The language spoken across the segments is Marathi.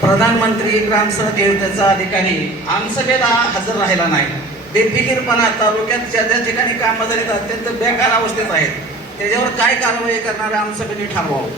प्रधानमंत्री ग्रामसभा योजनेचा अधिकारी आमसभेला हजर राहिला नाही. बेफिकीरपणा तालुक्यात ज्या ज्या ठिकाणी कामं झालीत अत्यंत बेकार अवस्थेत आहेत. त्याच्यावर काय कारवाई करणार आमसभेने ठरवावं?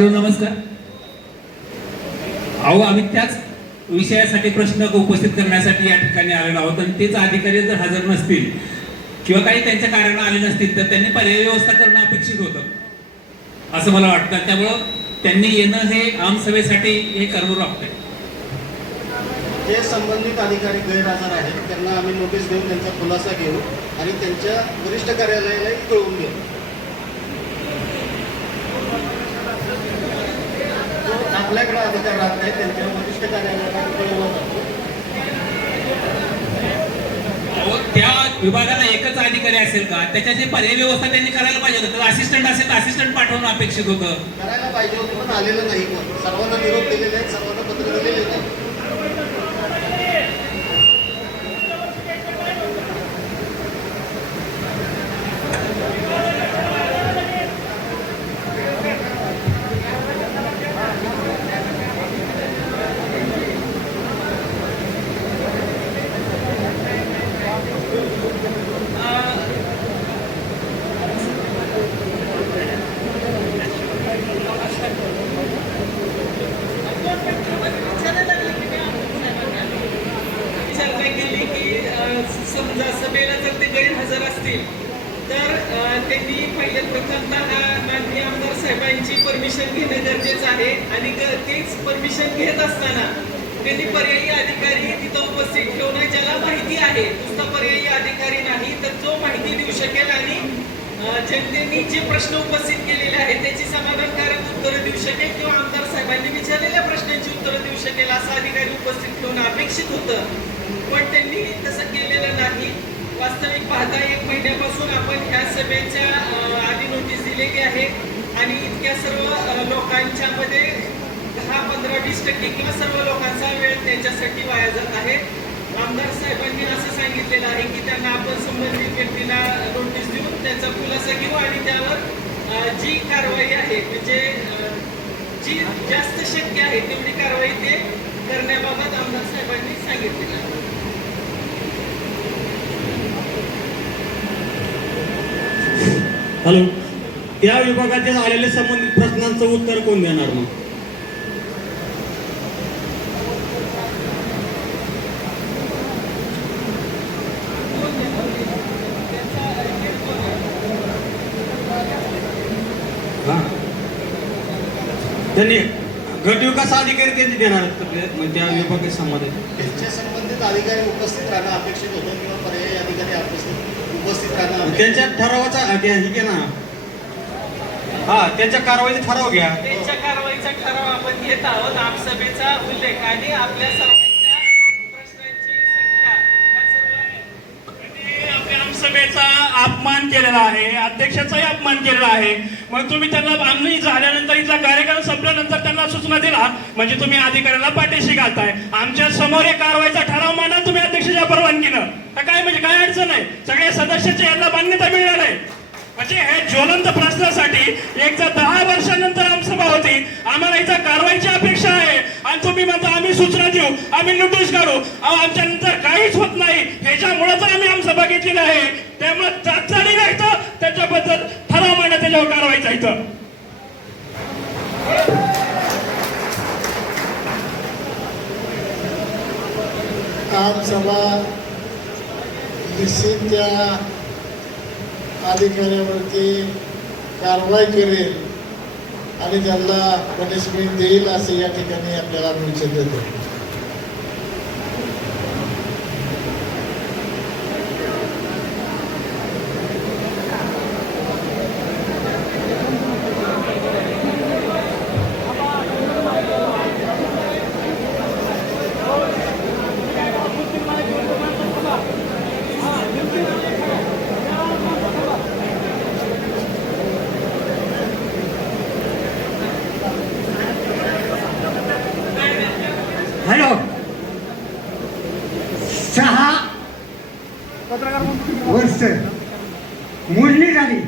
हॅलो नमस्कार. अहो आम्ही त्याच विषयासाठी प्रश्न उपस्थित करण्यासाठी या ठिकाणी आलेलो आहोत आणि तेच अधिकारी जर हजर नसतील किंवा काही त्यांच्या कार्याला आले नसतील तर त्यांनी पर्यायी व्यवस्था करणं अपेक्षित होतं असं मला वाटतं. त्यामुळं त्यांनी येणं हे आमसभेसाठी हे करणं लागतंय जे संबंधित अधिकारी गैरहजर आहेत. त्यांना आम्ही नोटीस देऊन त्यांचा खुलासा घेऊ आणि त्यांच्या वरिष्ठ कार्यालयालाही कळवून घेऊ. आपल्याकडे अधिकार राहत नाही त्यांच्या वरिष्ठ कार्यालयाला त्या विभागाला एकच अधिकारी असेल का? त्याच्याची पर्यायी व्यवस्था त्यांनी करायला पाहिजे होतं असिस्टंट असेल तर असिस्टंट पाठवणं अपेक्षित होतं. करायला पाहिजे होतं पण आलेलं नाही कोण. सर्वांना निरोप दिलेले आहेत सर्वांना पत्र दिलेले आहेत चर्चा केली की अ, समजा सभेला जर ते गैरहजर असतील तर त्यांनी पहिले प्रथमतः माननीय आमदार साहेबांची परमिशन घेणं गरजेचं आहे. आणि तेच परमिशन घेत असताना त्यांनी पर्यायी अधिकारी तिथं उपस्थित ठेवणं ज्याला माहिती आहे. नुसता पर्यायी अधिकारी नाही तर जो माहिती देऊ शकेल आणि जनतेने जे प्रश्न उपस्थित केलेले आहेत त्याची समाधानकारक उत्तरं देऊ शकेल किंवा आमदार साहेबांनी विचारलेल्या प्रश्नांची उत्तरं देऊ शकेल असा अधिकारी उपस्थित ठेवणं अपेक्षित होतं. पण त्यांनी तसं वास्तविक पाहता एक महिन्यापासून आपण ह्या सभेच्या आधी नोटीस दिलेली आहे. आणि इतक्या सर्व लोकांच्या मध्ये दहा पंधरा वीस टक्के किंवा सर्व लोकांचा वेळ त्यांच्यासाठी वाया जात आहे. आमदार साहेबांनी असं सांगितलेलं आहे की त्यांना आपण संबंधित व्यक्तीला नोटीस देऊन त्यांचा खुलासा घेऊ आणि त्यावर जी कारवाई आहे म्हणजे जी जास्त शक्य आहे तेवढी कारवाई ते करण्याबाबत आमदार साहेबांनी सांगितलेलं आहे. हॅलो? या विभागातील आलेले संबंधित प्रश्नांचं उत्तर कोण देणार मग? हा. त्यांनी गटविकास अधिकारी त्यांनी देणार आहेत म्हणजे त्या विभागाच्या संबंधित. त्यांच्या संबंधित अधिकारी उपस्थित राहणं अपेक्षित होतं. उपस्थित त्यांच्या ठरावाचा हा, घ्या ना. हा त्यांच्या कारवाईचा ठराव घ्या. त्यांच्या कारवाईचा ठराव आपण घेत आहोत. आमसभेचा उल्लेख आणि आपल्या सर्वांच्या प्रश्नांची संख्या या सर्व त्यांनी आपल्या अपमान केलेला आहे अध्यक्षाचाही अपमान केलेला आहे. मग तुम्ही त्यांना आम्ही झाल्यानंतर इथला कार्यक्रम संपल्यानंतर त्यांना सूचना दिला म्हणजे तुम्ही अधिकाऱ्याला पाठीशी घालताय. आमच्यासमोर हे कारवाईचा ठराव मांडा तुम्ही अध्यक्षाच्या परवानगीनं. तर काय म्हणजे काय अडचण आहे? सगळ्या सदस्याची यांना मान्यता मिळणार आहे म्हणजे हे ज्वलंत प्रश्नासाठी एकदा दहा वर्षानंतर आमसभा होती. आम्हाला इथं कारवाईची अपेक्षा आहे. आणि तुम्ही म्हणता आम्ही सूचना देऊ आम्ही नोटीस काढू. अहो आमच्या नंतर काहीच होत नाही. ह्याच्यामुळे तर आहे त्यामुळे चाचणी नाही तर त्याच्याबद्दल ठराव मांडा त्याच्यावर कारवाईचा इथं. आमसभा निश्चित त्या अधिकाऱ्यावरती कारवाई करेल आणि त्यांना पनिशमेंट देईल असं या ठिकाणी आपल्याला निश्चित देतो हॅलो सहा वर्ष मोजणी झाली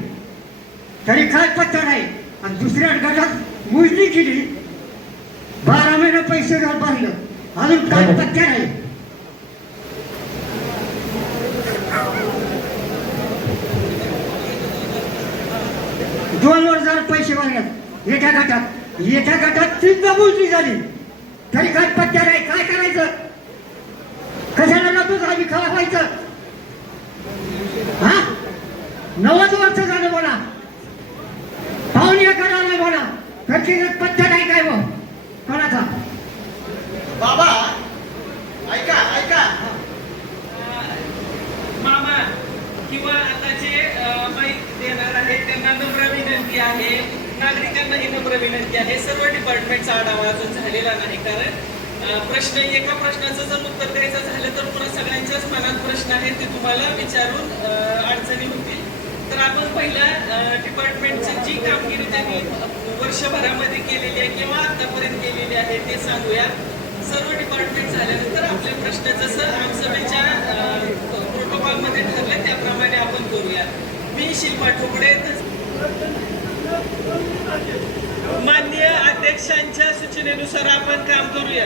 तरी काय पत्ता नाही आणि दुसऱ्या गटात मोजणी केली. बारा महिने पैसे भरलं. अजून काय पत्त्या नाही. दोन वर्ष झालं पैसे भरल्यात एका गटात. एका गटात तीनदा मोजणी झाली. तरी काय पत्त्या नाही. काय करायचं? कशाला नको आम्ही खवा व्हायचं? हा? नव्वद वर्ष झालं बोला पाहुणे एका आलाय पत्त्या नाही काय कोणाचा? बाबा ऐका ऐका. मामा किंवा आता जे अ, माहिती देणार आहे त्यांना नम्र विनंती आहे. नागरिकांनाही नम्र विनंती आहे. सर्व डिपार्टमेंटचा आढावा अजून झालेला नाही कारण प्रश्न एका प्रश्नाचं जर उत्तर द्यायचं झालं तर पुन्हा सगळ्यांच्याच मनात प्रश्न आहेत ते तुम्हाला विचारून अडचणी होतील. तर आपण पहिला डिपार्टमेंटची जी कामगिरी त्यांनी वर्षभरामध्ये केलेली आहे किंवा आतापर्यंत केलेली आहे ते सांगूया. सर्व डिपार्टमेंट झाल्यानंतर आपले प्रश्न जसं आमसभेच्या प्रोटोकॉलमध्ये ठरले त्याप्रमाणे आपण करूया. मी शिल्पा ठोकडे मान्य अध्यक्षांच्या सूचनेनुसार आपण काम करूया.